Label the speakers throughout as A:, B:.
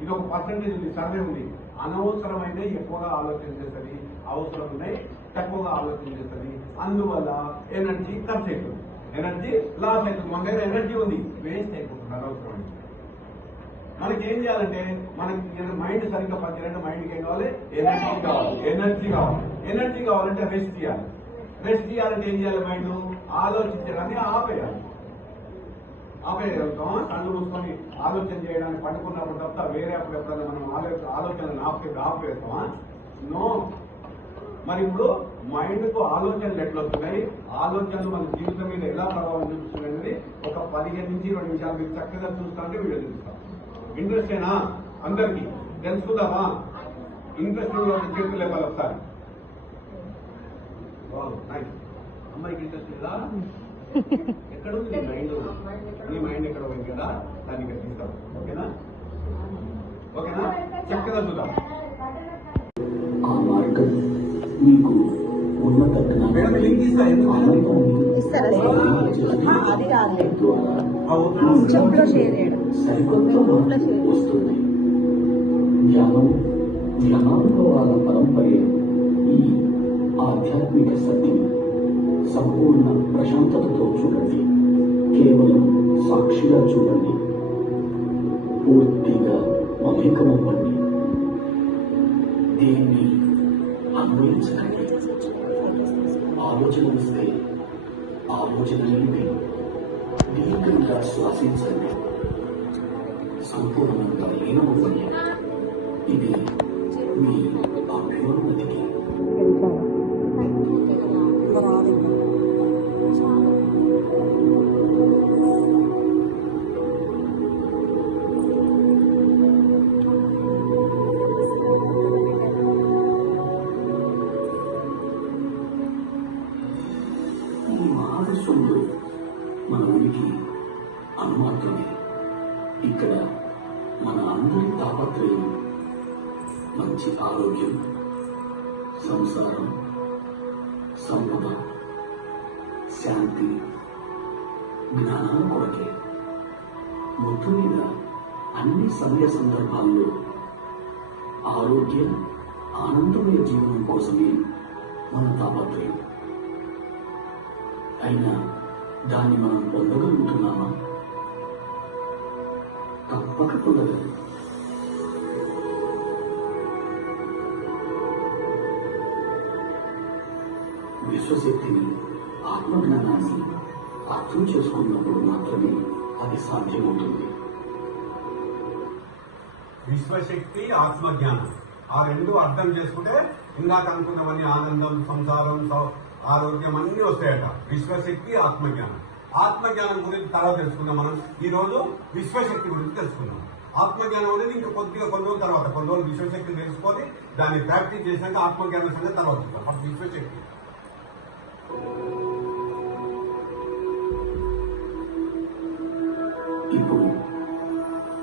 A: ఇది ఒక పర్సంటేజ్ ఉంది. సర్వే ఉంది అనవసరమైన ఎక్కువగా ఆలోచన చేస్తుంది. అవసరం ఉన్నాయి తక్కువగా ఆలోచన చేస్తుంది. అందువల్ల ఎనర్జీ ఖర్చు అవుతుంది ఎనర్జీ లాస్ అవుతుంది మన దగ్గర ఎనర్జీ ఉంది. వేస్ట్ అయిపోతుంది అనవసరమైన మనకి ఏం చేయాలంటే మనకి మైండ్ సరిగ్గా పనిచేయాలంటే మైండ్కి ఏం కావాలి? ఎనర్జీ కావాలి. ఎనర్జీ కావాలి. ఎనర్జీ కావాలంటే రెస్ట్ చేయాలి. రెస్ట్ చేయాలంటే ఏం చేయాలి మైండ్ ఆలోచించడాన్ని ఆపేయాలి. ఆపేయగలుగుతాం కళ్ళు మూసుకొని ఆలోచన చేయడానికి పట్టుకున్నప్పుడు తప్ప వేరే అప్పుడు ఎప్పుడైనా మనం ఆలోచన ఆలోచనలు ఆపే ఆపేస్తామా? నో. మరి ఇప్పుడు మైండ్కు ఆలోచనలు ఎట్లా వస్తున్నాయి ఆలోచనలు మన జీవితం మీద ఎలా ప్రభావం చూపిస్తున్నాయి ఒక పదిహేను నుంచి ఇరవై నిమిషాలు మీరు చక్కగా చూస్తామంటే వీడియో చూస్తాం ఇంట్రెస్టేనా అందరికి. తెలుసుకుందామా? ఇంట్రెస్ట్ చేతులు లేపాలి ఒకసారి. అమ్మాయికి ఇంట్రెస్ట్ లేదా? ఎక్కడ ఉంది. నీ మైండ్ నీ మైండ్ ఎక్కడ పోయింది కదా? దాన్ని ఇక్కడ తీస్తాం ఓకేనా? ఓకేనా? చక్కగా చూద్దాం.
B: ఆ మార్గం మీకు ఉన్నత
A: మేడం, లింక్ ఇస్తా, ఎందుకు?
C: ఇస్తారా? సార్? అది కాదు.
A: ఆ వద్దు.
C: చెప్పులో షేర్ చేయడం.
B: సరికొత్త మార్గం వస్తుంది. ధ్యానం ధ్యానానుభవాల పరంపరే ఈ ఆధ్యాత్మిక సత్యం. సంపూర్ణ ప్రశాంతతతో చూడండి. కేవలం సాక్షిగా చూడండి. పూర్తిగా మమేకమవ్వండి దీన్ని అన్వయించకండి. ఆలోచన వస్తే ఆలోచన ఏంటి దీర్ఘంగా శ్వాసించండి. సంపూర్ణంగా లీనమవ్వండి. ఇది మీ అభ్యున్నతికి ఈ మనం తాపత్రయం అయినా దాన్ని మనం పొందగలుగుతున్నామా? తప్పక పొందగలం విశ్వశక్తిని ఆత్మజ్ఞానాన్ని అర్థం చేసుకున్నప్పుడు మాత్రమే అది సాధ్యమవుతుంది.
A: విశ్వశక్తి ఆత్మజ్ఞానం. ఆ రెండు అర్థం చేసుకుంటే ఇందాక అనుకున్నవన్నీ ఆనందం సంసారం ఆరోగ్యం అన్ని వస్తాయట. విశ్వశక్తి ఆత్మజ్ఞానం. ఆత్మజ్ఞానం గురించి తర్వాత తెలుసుకుందాం మనం. ఈ రోజు విశ్వశక్తి గురించి తెలుసుకుందాం. ఆత్మజ్ఞానం అనేది ఇంకా కొద్దిగా కొన్ని రోజుల తర్వాత కొన్ని రోజులు విశ్వశక్తి తెలుసుకొని దాన్ని ప్రాక్టీస్ చేశాక ఆత్మజ్ఞానం సంగతి తర్వాత చూద్దాం. ఫస్ట్ విశ్వశక్తి.
B: ఇప్పుడు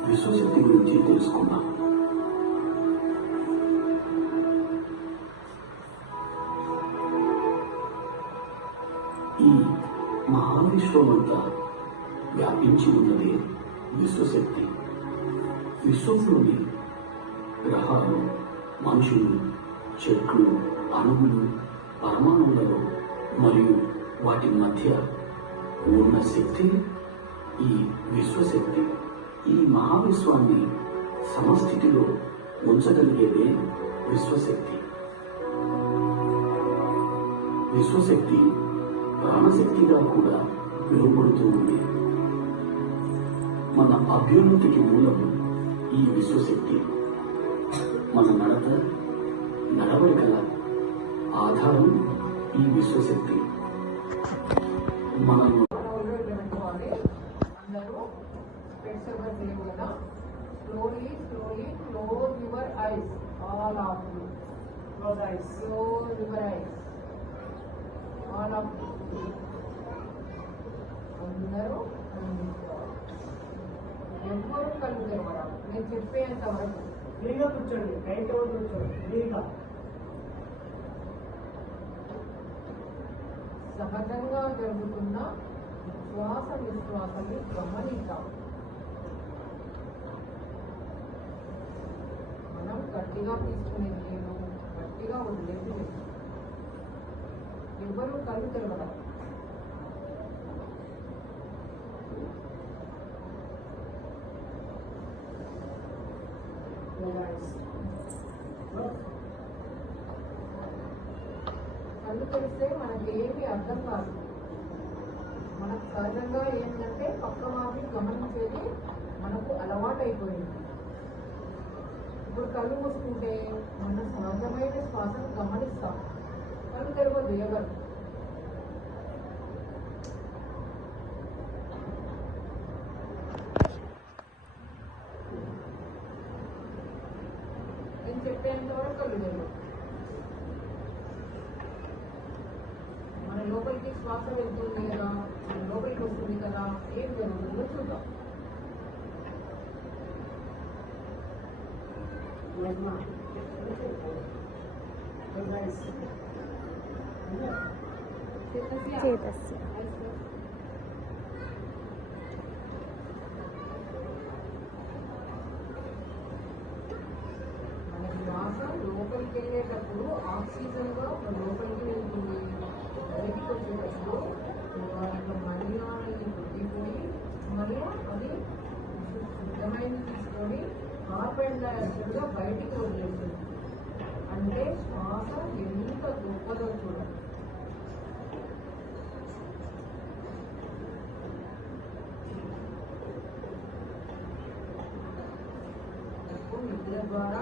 B: విశ్వశక్తి గురించి తెలుసుకుందాం. విశ్వమంతా వ్యాపించి ఉన్నది విశ్వశక్తి. విశ్వంలోని గ్రహాలు మనుషులు చెట్లు అణువులు పరమాణువులలో మరియు వాటి మధ్య ఉన్న శక్తి ఈ విశ్వశక్తి ఈ మహావిశ్వాన్ని సమస్థితిలో ఉంచగలిగేదే విశ్వశక్తి. విశ్వశక్తి ప్రాణశక్తిగా కూడా పిలువబడుతూ ఉంది మన అభ్యున్నతికి మూలం ఈ విశ్వశక్తి. మన నడత నడవడికల ఆధారం ఈ విశ్వశక్తి. మనల్ని
D: పెట్టుకోవాలి అందరూ స్పెట్స్ ఎవరు లేవు కదా slowly slowly close your eyes all of you close eyes ఉన్నారు ఎవరు కలుగుతారు మనం నేను చెప్పేంత వరకు
E: ఫ్రీగా కూర్చోండి రైట్ ఎవరు కూర్చోండి ఫ్రీగా
D: సహజంగా జరుగుతున్న విశ్వాస విశ్వాసాన్ని గమనిద్దాం. మనం గట్టిగా తీసుకునేది లేదు గట్టిగా ఉండేది లేదు. ఎవరు కలుగుతారు మనం కళ్ళు తెరిస్తే మనకి ఏమి అర్థం కాదు. మనకు సహజంగా ఏంటంటే పక్క వారిని గమనించేది మనకు అలవాటైపోయింది. ఇప్పుడు కళ్ళు మూసుకుంటే మన సహజమైన శ్వాసను గమనిస్తాం. కళ్ళు తెరవదు ఎవరు నేను చెప్పేంత వరకు కళ్ళు తెరవద్దు మన లోపలికి శ్వాస వెళ్తుంది కదా మన లోపలికి వస్తుంది కదా ఏం జరుగుతుందో? చూద్దాం.
C: చేతస్సు
D: మన శ్వాస లోపలికి వెళ్ళేటప్పుడు ఆక్సిజన్గా లోపలికి వెళ్తుంది. బయటికి వచ్చేటప్పుడు మళ్ళీ మరియా మళ్ళీ అది శుద్ధమైన తీసుకొని కార్బన్ డైఆక్సైడ్గా బయటికి వదిలేస్తుంది. అంటే శ్వాస ఎంత గొప్పదో చూడండి నిద్ర ద్వారా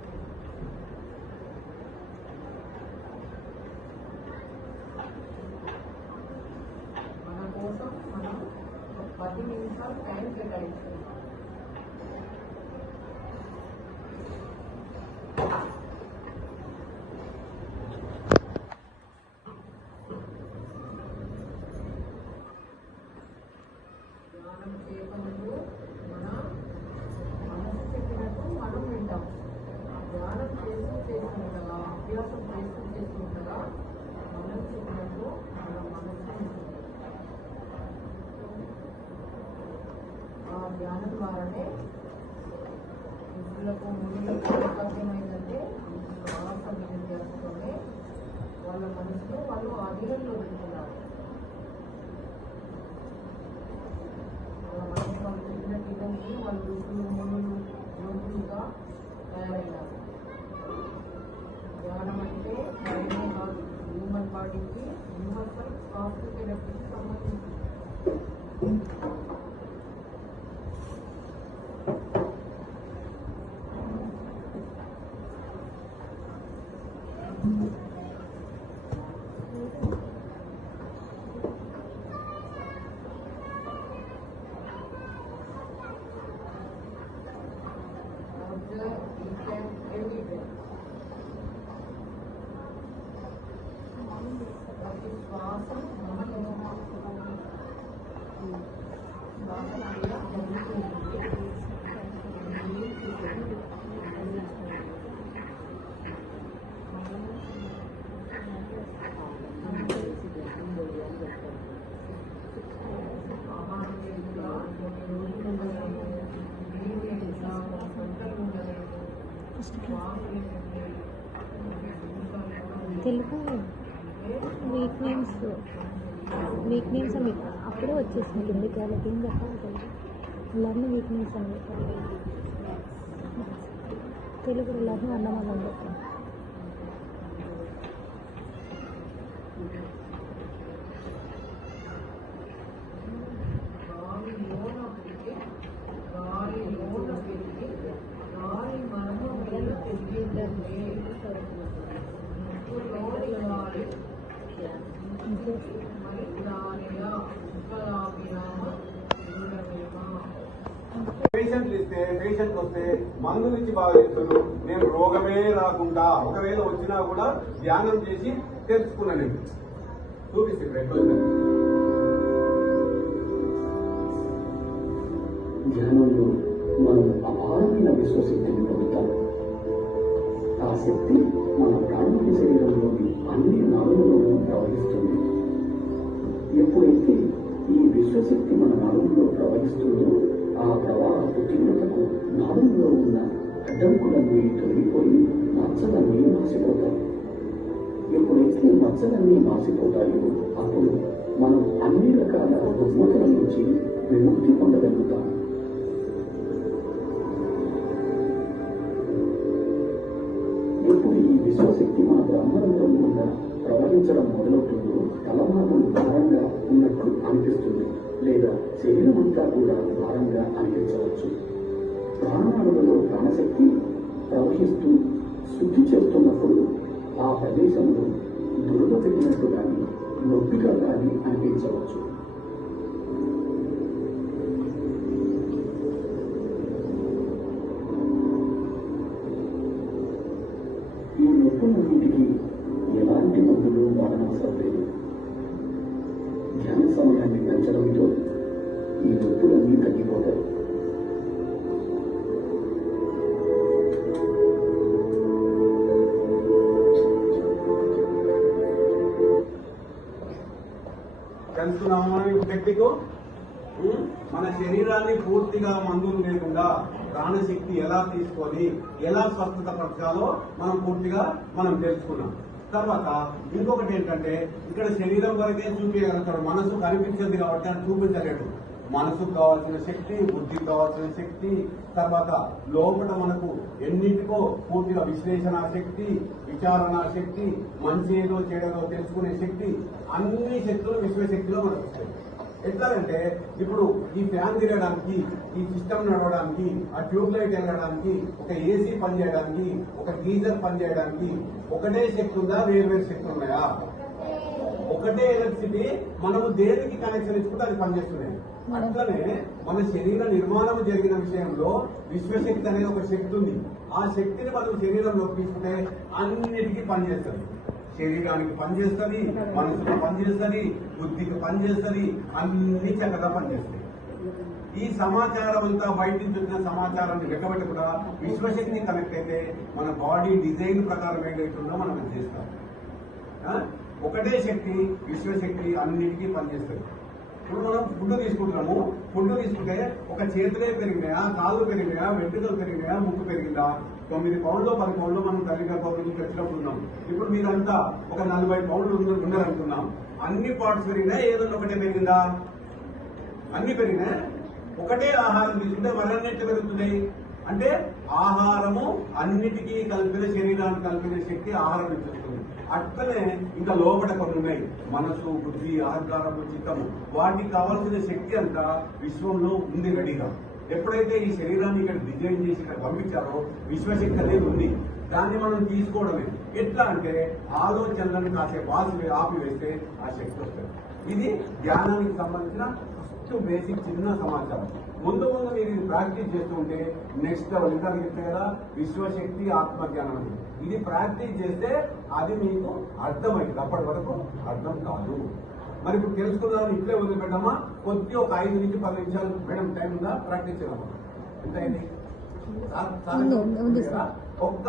C: Telugu week names week names అని అప్పుడే వచ్చేసింది కిందకి వాళ్ళకి ఏం చెప్పాలి తెలుగు లర్న్ వీక్ నేమ్స్ అని చెప్పాలి తెలుగు లర్న్ అన్నమాట చెప్పాలి
D: గాలి లోన
A: పేషెంట్లు ఇస్తే పేషెంట్ వస్తే మందులు ఇచ్చి బాగా చేస్తాను నేను రోగమే రాకుండా ఒకవేళ వచ్చినా కూడా ధ్యానం చేసి తెలుసుకున్నాను నేను. చూపిస్తే ఇప్పుడు
B: ధ్యానంలో మనం అపారమైన విశ్వశక్తిని పొందుతాం ఆ శక్తి మన ప్రాణిక శరీరంలోని అన్ని నాలుగులోనూ ప్రవహిస్తుంది. ఎప్పుడైతే ఈ విశ్వశక్తి మన నాలుగులో ప్రవహిస్తుందో ఆ ప్రవాహపు తీవ్రతకు నాలుగులో ఉన్న అడ్డంకులన్నీ తొలగిపోయి మచ్చలన్నీ మాసిపోతాయి ఎప్పుడైతే మచ్చలన్నీ మాసిపోతాయో అప్పుడు మనం అన్ని రకాల రుగ్మతల నుంచి విముక్తి పొందగలుగుతాం. విశ్వశక్తి ప్రవహించడం మొదలవుతుందో తలమానం భారంగా ఉన్నట్టు అనిపిస్తుంది. లేదా శరీరం అంతా కూడా భారంగా అనిపించవచ్చు. ప్రాణాలలో ప్రాణశక్తి ప్రవహిస్తూ శుద్ధి చేస్తున్నప్పుడు ఆ ప్రదేశంలో దురద పెట్టినట్టు కానీ నొప్పిగా కానీ అనిపించవచ్చు.
A: ఎలా స్వస్థత పరచాలో మనం పూర్తిగా మనం తెలుసుకున్నాం. తర్వాత ఇంకొకటి ఏంటంటే ఇక్కడ శరీరం వరకే చూపించగలుగుతాడు మనసు కనిపించదు కాబట్టి అని చూపించలేడు. మనసుకు కావాల్సిన శక్తి బుద్ధికి కావాల్సిన శక్తి తర్వాత లోపల మనకు ఎన్నింటికో పూర్తిగా విశ్లేషణ శక్తి విచారణ శక్తి మంచి ఏదో చెడేదో తెలుసుకునే శక్తి అన్ని శక్తులు విశ్వశక్తిలో మనకు వస్తాయి. ఎట్లాగంటే ఇప్పుడు ఈ ఫ్యాన్ తిరగడానికి ఈ సిస్టమ్ నడవడానికి ఆ ట్యూబ్ లైట్ వెళ్ళడానికి ఒక ఏసీ పనిచేయడానికి ఒక గీజర్ పనిచేయడానికి ఒకటే శక్తి ఉందా వేరు శక్తి ఉన్నాయా? ఒకటే ఎలక్ట్రిసిటీ మనము దేనికి కనెక్షన్ ఇచ్చుకుంటే అది పనిచేస్తున్నాయి అట్లనే మన శరీర నిర్మాణం జరిగిన విషయంలో విశ్వశక్తి అనేది ఒక శక్తి ఉంది. ఆ శక్తిని మనం శరీరంలోకి తీసుకుంటే అన్నిటికీ పనిచేస్తుంది. శరీరానికి పనిచేస్తుంది మనసుకు పనిచేస్తుంది బుద్ధికి పనిచేస్తుంది అన్ని చక్కగా పనిచేస్తాయి ఈ సమాచారం అంతా బయట నుంచి వచ్చిన సమాచారాన్ని లెక్కబెట్టి కూడా విశ్వశక్తి కనెక్ట్ అయితే మన బాడీ డిజైన్ ప్రకారం ఏదైతుందో మనం చేస్తాం. ఒకటే శక్తి విశ్వశక్తి అన్నిటికీ పనిచేస్తుంది ఇప్పుడు మనం ఫుడ్ తీసుకుంటున్నాము. ఫుడ్ తీసుకుంటే ఒక చేతులే పెరిగినాయా కాళ్ళు పెరిగినాయా వెంట్రుకలు పెరిగినాయా ముక్కు పెరిగిందా? తొమ్మిది పౌండ్లు పది పౌండ్లు మనం తల్లి గర్భం నుంచి ఉన్నాం. ఇప్పుడు మీరంతా ఒక నలభై పౌండ్లు ఉన్నారనుకున్నాం. అన్ని పార్ట్స్ పెరిగినా ఏదో ఒకటే పెరిగిందా? అన్ని పెరిగినా ఒకటే ఆహారం తీసుకుంటే మరన్నిటి పెరుగుతున్నాయి. అంటే ఆహారము అన్నిటికీ కలిపిన శరీరానికి కలిపిన శక్తి ఆహారం ఇచ్చేస్తుంది. అట్లనే ఇంకా లోపల కొన్ని ఉన్నాయి. మనసు బుద్ధి అహంకారము చిత్తము. వాటికి కావాల్సిన శక్తి అంతా విశ్వంలో ఉంది రెడీగా ఎప్పుడైతే ఈ శరీరాన్ని ఇక్కడ డిజైన్ చేసి ఇక్కడ పంపించారో విశ్వశక్తి అనేది ఉంది. దాన్ని మనం తీసుకోవడమే. ఎట్లా అంటే ఆలోచనలను కాసేపు ఆపి ఆపివేస్తే ఆ శక్తి వస్తుంది. ఇది ధ్యానానికి సంబంధించిన ఫస్ట్ బేసిక్ చిన్న సమాచారం. ముందు ముందు మీరు ఇది ప్రాక్టీస్ చేస్తుంటే నెక్స్ట్ లెవెల్ ఇంకా చెప్తే కదా? విశ్వశక్తి ఆత్మజ్ఞానం అనేది ఇది ప్రాక్టీస్ చేస్తే అది మీకు అర్థమైంది. అప్పటి వరకు అర్థం కాదు. మరి ఇప్పుడు తెలుసుకుందాం ఇట్లే వదిలిపెట్టామా కొద్ది ఒక ఐదు నుంచి పది నిమిషాలు మేడం టైం ఉందా? ప్రాక్టీస్ చేద్దామా? ఎంత అయింది. కదా? ఒక్క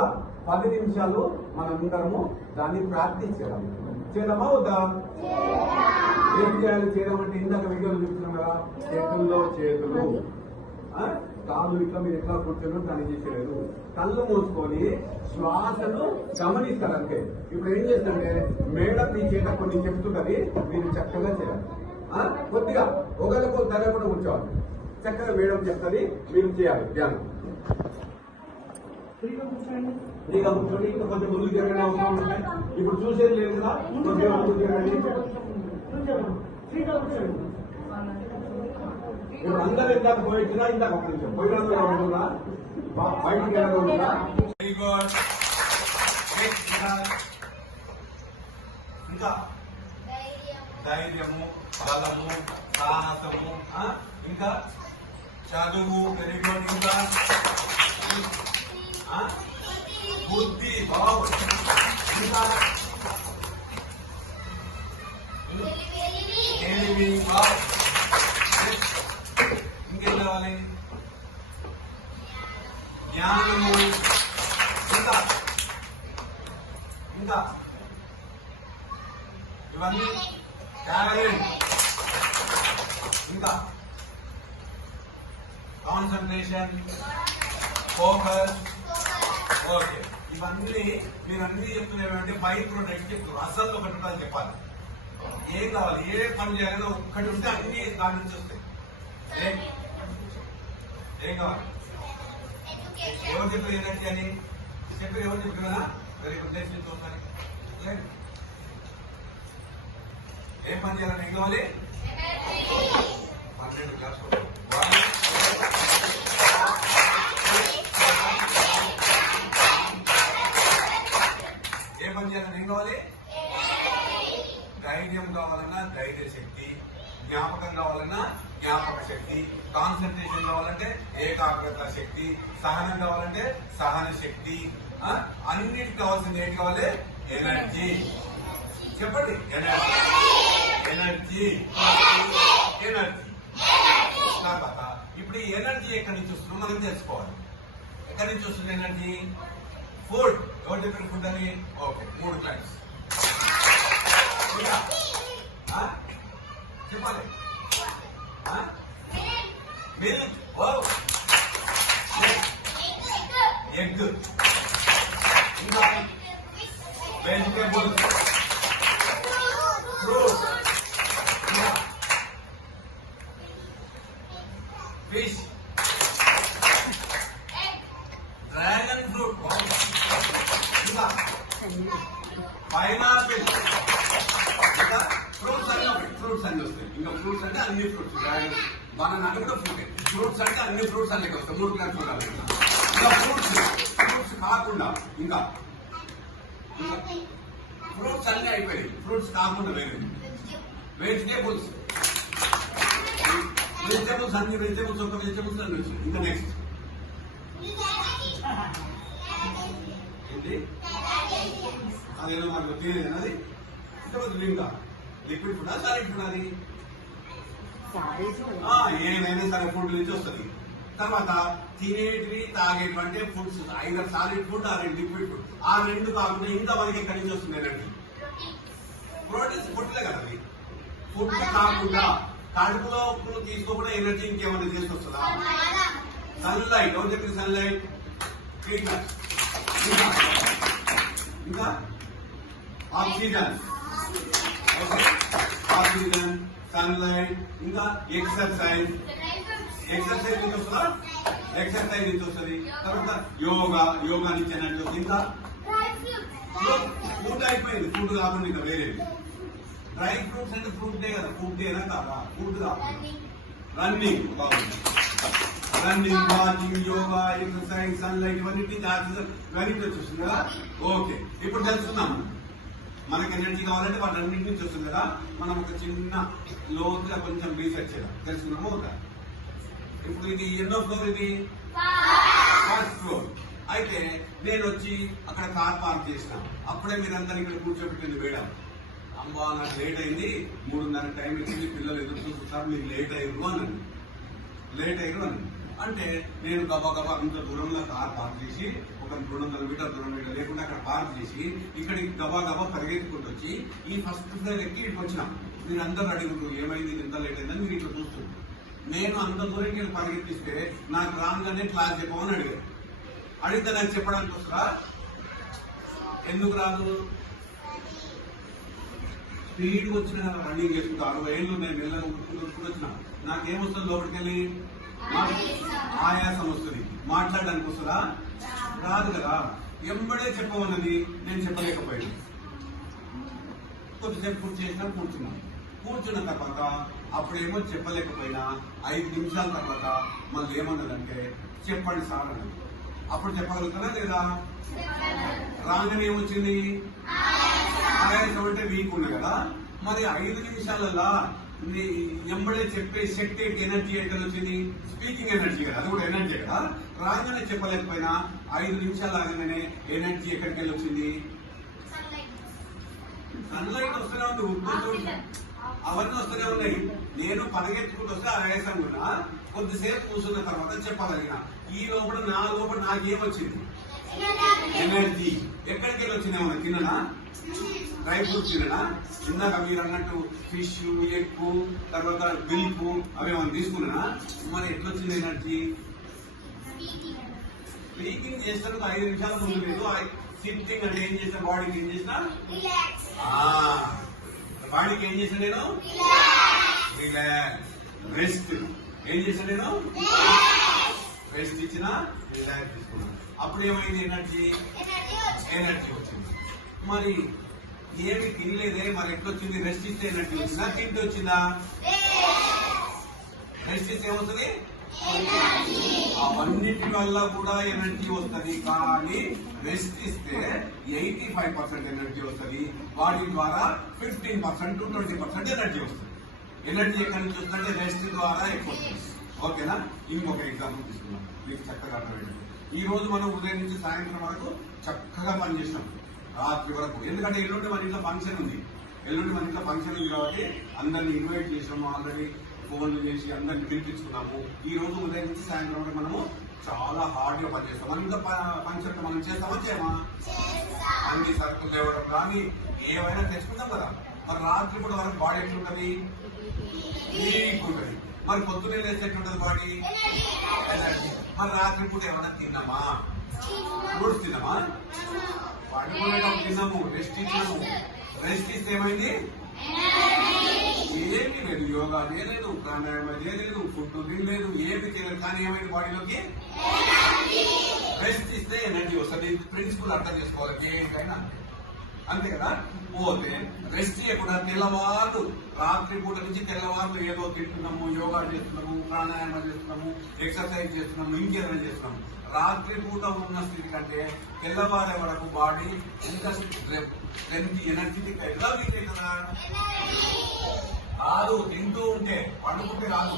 A: పది నిమిషాలు మనందరము దాన్ని ప్రాక్టీస్ చేద్దాం. చేద్దామా వద్దా? ఏం చేయాలి? చేయడం అంటే ఇందాక వీడియోలు చూస్తున్నాం కదా చేతుల్లో చేతులు. కాళ్ళు ఇట్లా మీరు ఎట్లా కూర్చొని దాన్ని చేసేలేదు కళ్ళు మూసుకొని శ్వాసను గమనిస్తారు అంతే. ఇప్పుడు ఏం చేస్తుంటే మేడం మీ చేత కొన్ని చెప్తున్నది మీరు చక్కగా చేయాలి? కొద్దిగా ఒకరికొక తగ్గకుండా కూర్చోవాలి. చక్కగా మేడం చెప్తుంది మీరు చేయాలి. ధ్యానం.
E: ఫ్రీగా కూర్చోండి.
A: ఫ్రీగా కూర్చొని ఇంకా కొంచెం ముందుకు జరగడం అవసరం ఇప్పుడు చూసేది లేదు కదా. కొద్దిగా ముందుకు జరగండి
E: కూర్చోండి ఫ్రీగా కూర్చోండి
A: ఇప్పుడు అందరూ ఇందాక పోయించినా ఇందాక ఒక నిమిషం పోయినందుకు ఉంటుందా బా- బయటికి వెళ్ళకుండా వెరీ గుడ్ ఇంకా ధైర్యము బలము సాహసము ఆ? ఇంకా చదువు వెరీ గుడ్ ఇంకా ఆ? బుద్ధి బాగుంది ఇంకా తెలివి బాగుంది ఇంకేం కావాలి జ్ఞానము ఇంకా ఇంకా ఇవన్నీ టాలెంట్ ఇంకా కాన్సన్ట్రేషన్ ఫోకస్. ఓకే. ఇవన్నీ మీరు అన్ని చెప్తున్నారంటే బై ప్రొడక్ట్ చెప్తున్నారు. అసలు ఒకటి ఉంటుందని చెప్పాలి. ఏం కావాలి? ఏ పని చేయాలో ఒక్కటి ఉంటే అన్ని దాని నుంచి వస్తాయి. ఏం- కావాలి ఎవరు చెప్పారు ఎనర్జీ అని చెప్పారు ఎవరు చెప్పారా వెరీ గుడ్ నెక్స్ట్ చూస్తాను ఏం పని చేయాలని ఏం కావాలి పన్నెండు క్లాస్ ఏ పని చేయాలని ఏం కావాలి ధైర్యం కావాలన్నా ధైర్య శక్తి జ్ఞాపకం కావాలన్నా జ్ఞాపక శక్తి కాన్సన్ట్రేషన్ కావాలంటే ఏకాగ్రత శక్తి సహనం కావాలంటే సహన శక్తి అన్నిటికి కావాల్సింది ఏంటి కావాలి? ఎనర్జీ చెప్పండి. ఎనర్జీ ఎనర్జీ ఎనర్జీ తర్వాత ఇప్పుడు ఈ ఎనర్జీ ఎక్కడి నుంచి వస్తుందో? మనం తెలుసుకోవాలి. ఎక్కడి నుంచి వస్తుంది ఎనర్జీ ఫుడ్ ఎవరు చెప్పిన ఫుడ్ అని? ఓకే మూడు క్లాస్ చెప్పాలి. మిల్క్ ఓ ఎగ్ ఇంకా vegetables fruits fish dragon fruit ఇంకా పైనాపిల్ ఇంకా ఫ్రూట్స్ అన్ని ఒకటి ఫ్రూట్స్ అన్ని వస్తాయి ఇంకా ఫ్రూట్స్ అంటే అన్ని ఫ్రూట్స్ డ్రాగన్ బనానా అంటే కూడా ఫ్రూట్ ఫ్రూట్స్ అంటే అన్ని ఫ్రూట్స్ అన్ని వస్తాయి మూడు కలిసి ఉండాలి ఇంకా ఫ్రూట్స్ ఫ్రూట్స్ కాకుండా ఇంకా ఫ్రూట్స్ అన్ని అయిపోయాయి ఫ్రూట్స్ కాకుండా వేరే వెజిటేబుల్స్. వెజిటేబుల్స్ అన్ని వెజిటేబుల్స్ ఒక వెజిటేబుల్స్ అన్ని వచ్చాయి ఇంకా నెక్స్ట్ ఏంటి? అదేదో మనకు తెలియదు అది. ఇంకా లిక్విడ్ ఫుడ్ సాలిడ్ ఫుడ్ అది? ఏదైనా సరే ఫుడ్ నుంచి వస్తుంది. తర్వాత తినేటివి తాగేటివి అంటే ఫుడ్స్ ఐదర్ సాలిడ్ ఫుడ్ ఆ రెండు లిక్విడ్ ఫుడ్. ఆ రెండు కాకుండా ఇంకా మనకి ఎక్కడి నుంచి వస్తుంది ఎనర్జీ ప్రోటీన్స్ ఫుడ్లే కదా అది ఫుడ్ కాకుండా కడుపులో తీసుకోకుండా ఎనర్జీ ఇంకేమైనా చేసుకొస్తుందా సన్లైట్ ఎవరు చెప్పింది సన్లైట్. ఇంకా? ఆక్సిజన్. ఆక్సిజన్ సన్లైట్ ఇంకా ఎక్సర్సైజ్. ఎక్సర్సైజ్ నుంచి వస్తుందా? ఎక్సర్సైజ్ నుంచి వస్తుంది? తర్వాత యోగా యోగా నుంచి ఎనర్జీ వస్తుంది ఇంకా ఫుడ్ అయిపోయింది. ఫుడ్ కాకుండా ఇంకా వేరేది. డ్రై ఫ్రూట్స్ అంటే ఫ్రూట్ డే కదా ఫుడ్ డేనా కాదా? ఫుడ్ కాకుండా రన్నింగ్ బాగుంది running walking yoga exercise sunlight ఇవన్నీ ఇవన్నీ వచ్చేస్తుంది కదా? ఓకే ఇప్పుడు తెలుసుకుందాం. మనకి ఎనర్జీ కావాలంటే వాటన్నింటి నుంచి వస్తుంది కదా? మనం ఒక చిన్న లోతుగా కొంచెం రీసెర్చ్ చేద్దాం. తెలుసుకున్నాము అవుతా ఇప్పుడు ఇది ఎన్నో ఫ్లోర్ ఇది? ఫస్ట్ ఫ్లోర్ అయితే నేను వచ్చి అక్కడ కార్ పార్క్ చేసిన. అప్పుడే మీరందరూ ఇక్కడ కూర్చోబెట్టింది మేడం. అమ్మా నాకు లేట్ అయింది. మూడున్నర టైం ఇచ్చింది పిల్లలు ఎదురు చూస్తారు మీరు లేట్ అయ్యారు అని లేట్ అయ్యారు అని అంటే నేను గబా గబా అంత దూరంలో కార్ పార్క్ చేసి ఒక రెండు వందల మీటర్ దూరం మీటర్ లేకుండా అక్కడ పార్క్ చేసి ఇక్కడికి గబా గబా పరిగెత్తుకుంటూ వచ్చి ఈ ఫస్ట్ ఫ్లోర్ ఎక్కి ఇటు వచ్చిన. మీరు అందరు అడుగుతారు ఏమైంది? ఎంత లేట్ అయిందని? మీరు ఇట్లా చూస్తుంది నేను అంత దూరం నేను పరిగెత్తిస్తే నాకు రాగానే క్లాస్ చెప్పమని అడిగారు. అడిగితే నాకు చెప్పడానికి వస్తుందా ఎందుకు రాదు? స్పీడ్ వచ్చిన రన్నింగ్ చేసుకుంటా. అరవై ఏళ్ళు నేను నెలలో ఉరుకుకుంటూ వచ్చిన. నాకేమొస్తుంది లోపలికి వెళ్ళి ఆయాసం వస్తుంది. మాట్లాడడానికి వస్తుందా? రాదు కదా. ఎంబడే చెప్పమన్నది నేను చెప్పలేకపోయాను. కొద్దిసేపు పూర్తి చేసినా కూర్చున్నాను కూర్చున్న తర్వాత అప్పుడేమో చెప్పలేకపోయినా. ఐదు నిమిషాల తర్వాత మళ్ళీ ఏమన్నదంటే చెప్పండి సార్ అన్నది. అప్పుడు చెప్పగలుగుతారా లేదా? రాగానే ఏమొచ్చింది ఆయాసం అంటే వీక్ ఉంది కదా. మరి ఐదు నిమిషాలలో ఎంబడే చెప్పే శక్తి ఎనర్జీ ఎక్కడ వచ్చింది? స్పీకింగ్ ఎనర్జీ కదా. అది కూడా ఎనర్జీ కదా. రాగానే చెప్పలేకపోయినా ఐదు నిమిషాలు ఆగగానే ఎనర్జీ ఎక్కడికి వెళ్ళి వచ్చింది? సన్లైట్ వస్తూనే ఉంది ఉద్దేశం అవన్నీ వస్తూనే ఉన్నాయి. నేను పరిగెత్తుకుంటూ వస్తే ఆయాసం కూడా కొద్దిసేపు కూర్చున్న తర్వాత చెప్పగలిగిన. ఈ లోపల నా లోపల నాకేమొచ్చింది ఎనర్జీ. ఎక్కడికి వెళ్ళి వచ్చింది ఏమన్నా? తిననా డ్రై ఫ్రూట్స్ తిననా ఇందాక మీరు అన్నట్టు ఫిష్ ఎగ్ తర్వాత మిల్క్ అవి మనం తీసుకున్నా మరి ఎట్లా వచ్చింది ఎనర్జీ స్పీకింగ్ చేసినందుకు ఐదు నిమిషాల ముందు లేదు సిట్టింగ్ అంటే ఏం చేసిన బాడీకి ఏం చేసిన బాడీకి ఏం చేసిన నేను రిలాక్స్ రెస్ట్ ఏం చేసిన నేను రెస్ట్ ఇచ్చిన రిలాక్స్ తీసుకున్నాను. అప్పుడు ఏమైంది? ఎనర్జీ? ఎనర్జీ వచ్చింది. మరి ఏమి తినలేదే మరి ఎట్లొచ్చింది రెస్ట్ ఇస్తే ఎనర్జీ వచ్చిందా? తింటే వచ్చిందా? రెస్ట్ ఇస్తే ఏమవుతుంది అవన్నిటి వల్ల కూడా ఎనర్జీ వస్తుంది. కానీ రెస్ట్ ఇస్తే ఎయిటీ ఫైవ్ పర్సెంట్ ఎనర్జీ వస్తుంది. వాటి ద్వారా fifteen percent to twenty percent energy వస్తుంది. ఎనర్జీ ఎక్కడి నుంచి వస్తుందంటే రెస్ట్ ద్వారా ఎక్కువ వస్తుంది. ఓకేనా? ఇంకొక ఎగ్జాంపుల్ తీసుకున్నాం మీకు చక్కగా అర్థమైంది. ఈ రోజు మనం ఉదయం నుంచి సాయంత్రం వరకు చక్కగా పనిచేస్తాం రాత్రి వరకు. ఎందుకంటే ఎల్లుండి మన ఇంట్లో ఫంక్షన్ ఉంది. ఎల్లుండి మన ఇంట్లో ఫంక్షన్ ఉంది కాబట్టి అందరిని ఇన్వైట్ చేసాము ఆల్రెడీ ఫోన్లు చేసి అందరిని పిలిపించుకున్నాము. ఈ రోజు ఉదయం నుంచి సాయంత్రం వరకు మనము చాలా హార్డ్గా పనిచేస్తాం మన ఇంట్లో ఫంక్షన్ మనం చేస్తామా చేయమా? అన్ని సరుకులు తేవడం కానీ ఏవైనా తెచ్చుకుంటాం కదా. మరి రాత్రి కూడా వరకు బాడీ ఎట్లుంటది? ఉంటది. మరి పొద్దునే లేస్తే బాడీ మరి రాత్రి పూట ఏమైనా తిన్నామా? ఫ్రూట్స్ తిన్నామా? పడుకునేటప్పుడు తిన్నాము? రెస్ట్ ఇచ్చినాము. రెస్ట్ ఇస్తే ఏమైంది? ఏమీ లేదు. యోగా చేయలేదు ప్రాణాయామం చేయలేదు ఫుడ్ తినలేదు ఏమి చేయలేదు. కానీ ఏమైంది బాడీలోకి? రెస్ట్ ఇస్తే ఎనర్జీ వస్తుంది. ప్రిన్సిపల్ అర్థం చేసుకోవాలి. ఏంటైనా? అంతే కదా? పోతే రెస్ట్ చేయకుండా తెల్లవారు రాత్రి పూట నుంచి తెల్లవారు ఏదో తింటున్నాము యోగా చేస్తున్నాము ప్రాణాయామం చేస్తున్నాము ఎక్సర్సైజ్ చేస్తున్నాము ఇంకేదైనా చేస్తున్నాము. రాత్రి పూట ఉన్న స్థితి కంటే తెల్లవారే వరకు బాడీ ఎంత స్ట్రెంత్ ఎనర్జెటిక్ ఎలా వీక్ కదా? కాదు తింటూ ఉంటే పండుకుంటే కాదు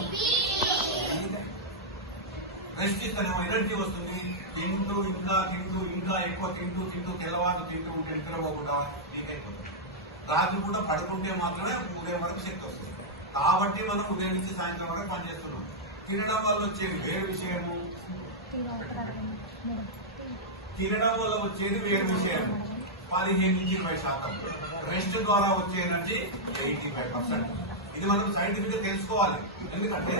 A: రెస్ట్ ఇస్తేనేమో ఎనర్జీ వస్తుంది. తింటూ ఇంకా తింటూ ఇంకా ఎక్కువ తింటూ తింటూ తెల్లవారు తింటూ ఉంటే నిద్రపోకుండా నీకైపోతుంది రాత్రి కూడా పడుకుంటే మాత్రమే ఉదయం వరకు శక్తి వస్తుంది. కాబట్టి మనం ఉదయం నుంచి సాయంత్రం వరకు పనిచేస్తున్నాం తినడం వల్ల వచ్చేది వేరు విషయము. తినడం వల్ల వచ్చేది వేరు విషయం పదిహేను నుంచి ఇరవై శాతం. రెస్ట్ ద్వారా వచ్చే ఎనర్జీ ఎయిటీ ఫైవ్ పర్సెంట్. ఇది మనం సైంటిఫిక్గా తెలుసుకోవాలి. ఎందుకంటే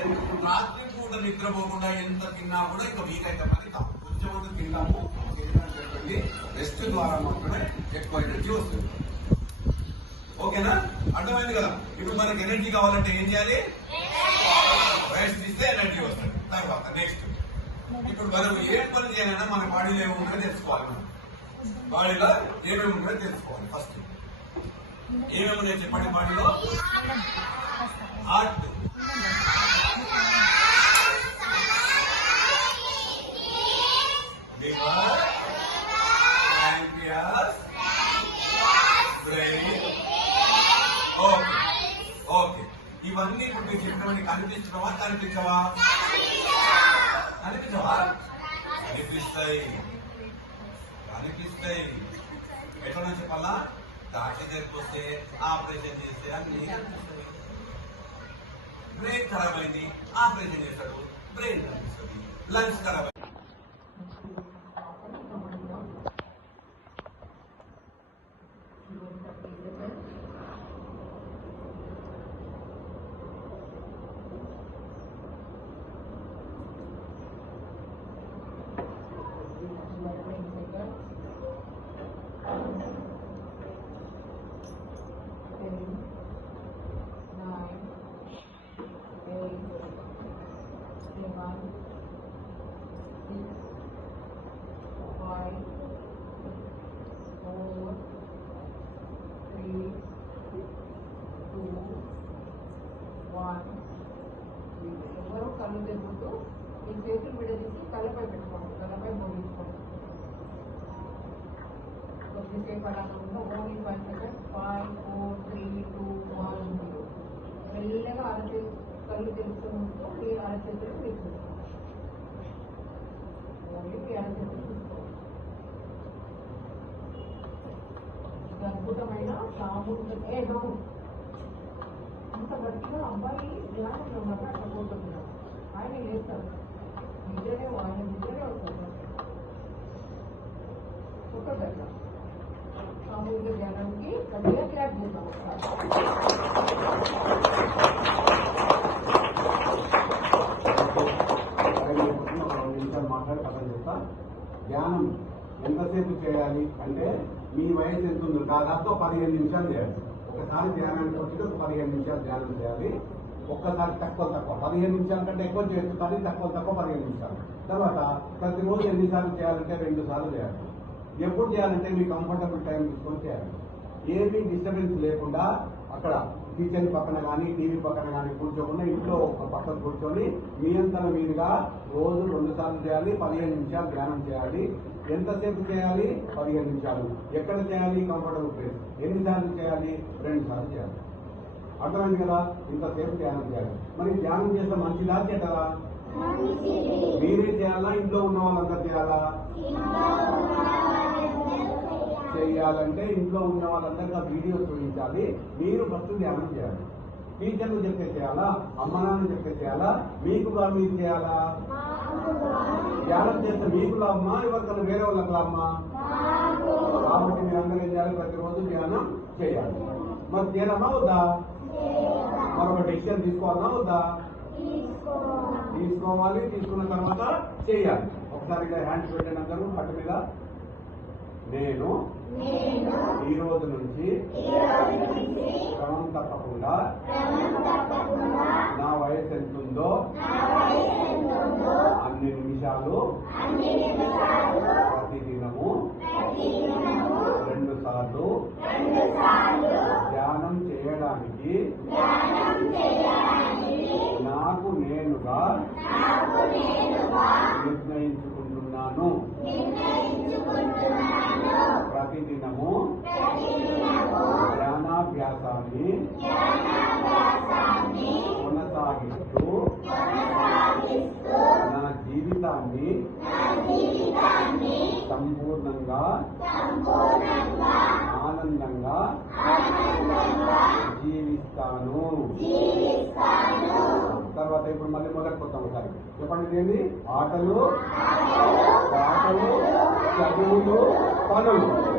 A: రాత్రి పూట నిద్రపోకుండా ఎంత తిన్నా కూడా ఇంకా వీక్ అవుతామని కాదు. కొంచెం తిన్నాము చెప్పండి రెస్ట్ ద్వారా మాత్రమే ఎక్కువ ఎనర్జీ వస్తుంది. ఓకేనా? అర్థమైంది కదా? ఇప్పుడు మనకి ఎనర్జీ కావాలంటే ఏం చేయాలి? రెస్ట్ ఇస్తే ఎనర్జీ వస్తుంది. తర్వాత నెక్స్ట్ ఇప్పుడు మనం ఏం పని చేయాలన్నా మన బాడీలో ఏముందో తెలుసుకోవాలి మనం. బాడీలో ఏమేమి ఉందో తెలుసుకోవాలి ఫస్ట్ ఏమేమి ఉన్నాయో చెప్పండి బాడీలో? Heart liver pancreas brain okay okay ఇవన్నీ ఇప్పుడు మీకు చెప్పినవన్నీ కనిపించడమా కనిపించవా కనిపించవా కనిపిస్తాయి కనిపిస్తాయి ఎట్లా చెప్పాలా డాక్టర్ దగ్గరికి వస్తే ఆపరేషన్ చేస్తే అన్ని కనిపిస్తాయి బ్రెయిన్ ఖరాబ్ అయింది ఆపరేషన్ చేస్తాడు బ్రెయిన్ కనిపిస్తుంది లంగ్స్ ఖరాబ్ అయింది
D: కొద్దిసేపు అలా only five second five four three two one zero మెల్లగా అరచే కళ్ళు తెలుసుకుంటూ మీ అరచేతులు ఓన్లీ మీ అరచేతులు అద్భుతమైన అంత గట్టిగా అబ్బాయి ధ్యానంలో అట్లా పోతున్నాడు ఆయన లేస్తారు క్లాప్ చేద్దాం
A: మాట్లాడి ధ్యానం ఎంతసేపు చేయాలి అంటే మీ వయసు ఎంత ఉందో దాదాపు పదిహేను నిమిషాలు చేయాలి. ఒకసారి ధ్యానానికి వచ్చి ఒక పదిహేను నిమిషాలు ధ్యానం చేయాలి. ఒక్కసారి తక్కువ తక్కువ. పదిహేను నిమిషాల కంటే ఎక్కువ చేయొచ్చు కానీ తక్కువ తక్కువ పదిహేను నిమిషాలు. తర్వాత ప్రతిరోజు ఎన్నిసార్లు చేయాలంటే రెండు సార్లు చేయాలి. ఎప్పుడు చేయాలంటే మీ కంఫర్టబుల్ టైం తీసుకొని చేయాలి. ఏమీ డిస్టర్బెన్స్ లేకుండా అక్కడ కిచెన్ పక్కన కానీ టీవీ పక్కన కానీ కూర్చోకుండా ఇంట్లో ఒక పక్కన కూర్చొని మీ మీదుగా రోజు రెండు సార్లు చేయాలి పదిహేను నిమిషాలు ధ్యానం చేయాలి. ఎంతసేపు చేయాలి? పదిహేను నిమిషాలు. ఎక్కడ చేయాలి? కంఫర్టబుల్ ప్లేస్ ఎన్నిసార్లు చేయాలి? రెండు సార్లు చేయాలి. అర్థమైంది కదా? ఇంతసేపు ధ్యానం చేయాలి. మరి ధ్యానం చేస్తే మంచిదా చెడ్డదా మీరే చేయాలా? ఇంట్లో ఉన్న వాళ్ళంతా చేయాలా? చేయాలంటే ఇంట్లో ఉన్న వాళ్ళందరికీ వీడియో చూపించాలి. మీరు ఫస్ట్ ధ్యానం చేయాలి. టీచర్లు చెప్తే చేయాలా? అమ్మ నాన్న చెప్తే చేయాలా? మీకుగా మీరు చేయాలా? ధ్యానం చేస్తే మీకు లాభమా? ఎవరికైనా వేరే వాళ్ళకి లాభమా? కాబట్టి మీరు అందరూ ఏం చేయాలి? ప్రతిరోజు ధ్యానం చేయాలి. మరి చేయాలమ్మా వద్దా? మరొక డెసిషన్ తీసుకోవాలా వద్దా? తీసుకోవాలి. తీసుకున్న తర్వాత చేయాలి. ఒకసారి ఇలా హ్యాండ్స్ పెట్టండి అందరూ అటు మీద. నేను ఈ రోజు నుంచి క్రమం తప్పకుండా నా వయసు ఎంత ఉందో అన్ని నిమిషాలు ప్రతి దినము రెండు సార్లు ధ్యానం చేయడానికి నాకు నేనుగా నిర్ణయించుకుంటున్నాను. ప్రతిదినము ధ్యానాభ్యాసాన్ని కొనసాగిస్తూ నా జీవితాన్ని సంపూర్ణంగా ఆనందంగా జీవిస్తాను తర్వాత ఇప్పుడు మళ్ళీ మొదటి చెప్పండి ఏంటి ఆటలు పాటలు చదువులు పనులు.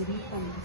F: అదే కొంచెం